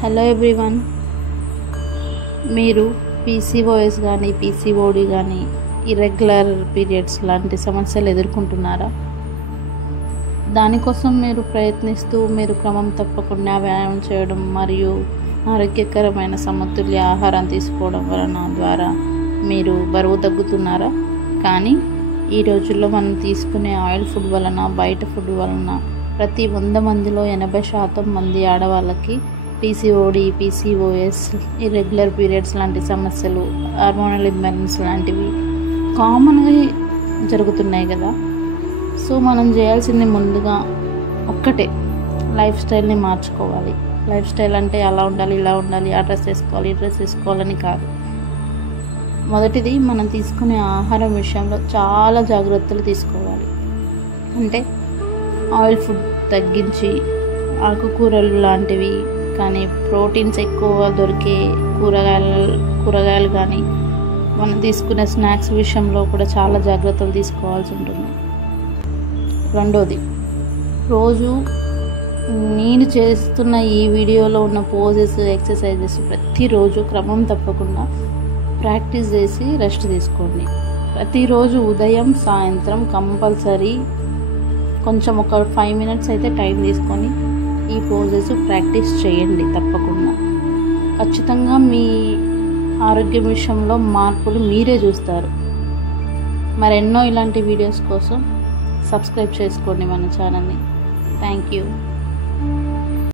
Hello everyone, మీరు PCOS కానీ PCOD కానీ ఇర్రెగ్యులర్ పీరియడ్స్ లాంటి సమస్యలు ఎదుర్కొంటున్నారా? దానికోసం మీరు ప్రయత్నిస్తూ మీరు క్రమం తప్పకుండా వ్యాయామం చేయడం మరియు ఆరోగ్యకరమైన సమతుల్య ఆహారం తీసుకోవడం ద్వారా మీరు బరువు తగ్గుతున్నారా? కానీ ఈ రోజుల్లో మనం తీసుకునే ఆయిల్ ఫుడ్ వలన, బయట ఫుడ్ వలన ప్రతి 100 మందిలో 80% మంది ఆడవాళ్ళకి పీసీఓడి, పీసీఓఎస్, ఇర్రెగ్యులర్ పీరియడ్స్ లాంటి సమస్యలు, హార్మోనల్ ఇంబ్యాలెన్స్ లాంటివి కామన్గా జరుగుతున్నాయి కదా. సో మనం చేయాల్సింది ముందుగా ఒక్కటే, లైఫ్ స్టైల్ని మార్చుకోవాలి. లైఫ్ స్టైల్ అంటే అలా ఉండాలి, ఇలా ఉండాలి, ఆ డ్రెస్ వేసుకోవాలి, ఈ డ్రెస్ వేసుకోవాలని కాదు. మొదటిది, మనం తీసుకునే ఆహారం విషయంలో చాలా జాగ్రత్తలు తీసుకోవాలి. అంటే ఆయిల్ ఫుడ్ తగ్గించి ఆకుకూరలు లాంటివి కానీ, ప్రోటీన్స్ ఎక్కువ దొరికే కూరగాయలు కానీ, మనం తీసుకునే స్నాక్స్ విషయంలో కూడా చాలా జాగ్రత్తలు తీసుకోవాల్సి ఉంటుంది. రెండోది, రోజు నేను చేస్తున్న ఈ వీడియోలో ఉన్న పోజెస్, ఎక్సర్సైజెస్ ప్రతిరోజు క్రమం తప్పకుండా ప్రాక్టీస్ చేసి రెస్ట్ తీసుకోండి. ప్రతిరోజు ఉదయం, సాయంత్రం కంపల్సరీ కొంచెం ఒక 5 minutes అయితే టైం తీసుకొని ఈ పోజెస్ ప్రాక్టీస్ చేయండి. తప్పకుండా ఖచ్చితంగా మీ ఆరోగ్యం విషయంలో మార్పులు మీరే చూస్తారు. మరెన్నో ఇలాంటి వీడియోస్ కోసం సబ్స్క్రైబ్ చేసుకోండి మన ఛానల్ని. Thank you.